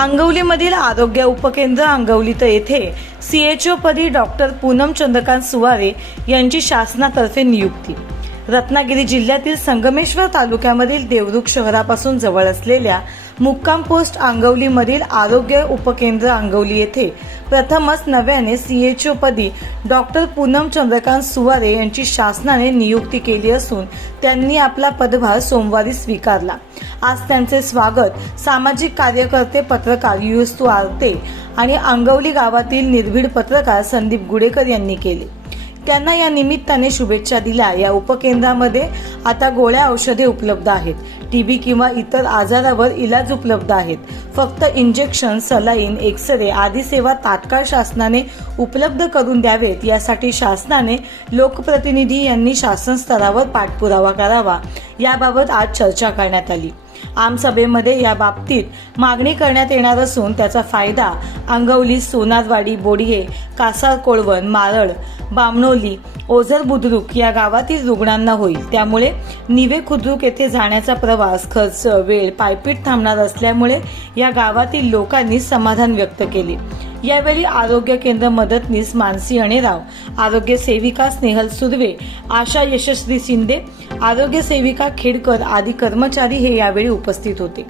आंगवलीमधील आरोग्य उपकेंद्र आंगवलीत येथे सीएचओ पदी डॉक्टर पूनम चंद्रकांत सुवारे यांची शासनातर्फे नियुक्ती. रत्नागिरी जिल्ह्यातील संगमेश्वर तालुक्यामधील देवरुख शहरापासून जवळ असलेल्या मुक्काम पोस्ट आंगवलीमधील आरोग्य उपकेंद्र आंगवली येथे प्रथमच नव्याने सीएचओ पदी डॉक्टर पूनम चंद्रकांत सुवारे यांची शासनाने नियुक्ती केली असून त्यांनी आपला पदभार सोमवारी स्वीकारला. आज त्यांचे स्वागत सामाजिक कार्यकर्ते पत्रकार युस्तू आरते आणि आंगवली गावातील निर्भीड पत्रकार संदीप गुडेकर यांनी केले. त्यांना या निमित्ताने शुभेच्छा दिल्या. या उपकेंद्रामध्ये आता गोळ्या औषधे उपलब्ध आहेत. टीबी किंवा इतर आजारावर इलाज उपलब्ध आहेत. फक्त इंजेक्शन सलाईन एक्सरे आदी सेवा तात्काळ शासनाने उपलब्ध करून द्यावेत. यासाठी शासनाने लोकप्रतिनिधी यांनी शासन स्तरावर पाठपुरावा करावा. याबाबत आज चर्चा करण्यात आली. आमसभेमध्ये या बाबतीत मागणी करण्यात येणार असून त्याचा फायदा अंगवली सोनारवाडी बोडिये कासार कोळवण मारळ बामणोली ओझर बुद्रुक या गावातील रुग्णांना होईल. त्यामुळे निवे खुद्रुक येथे जाण्याचा प्रवास खर्च वेळ पायपीट थांबणार असल्यामुळे या गावातील लोकांनी समाधान व्यक्त केले. यावेळी आरोग्य केंद्र मदतनीस मानसी अणेराव आरोग्य सेविका स्नेहल सुर्वे आशा यशस्वी शिंदे आरोग्य सेविका खेडकर आदी कर्मचारी हे यावेळी उपस्थित होते.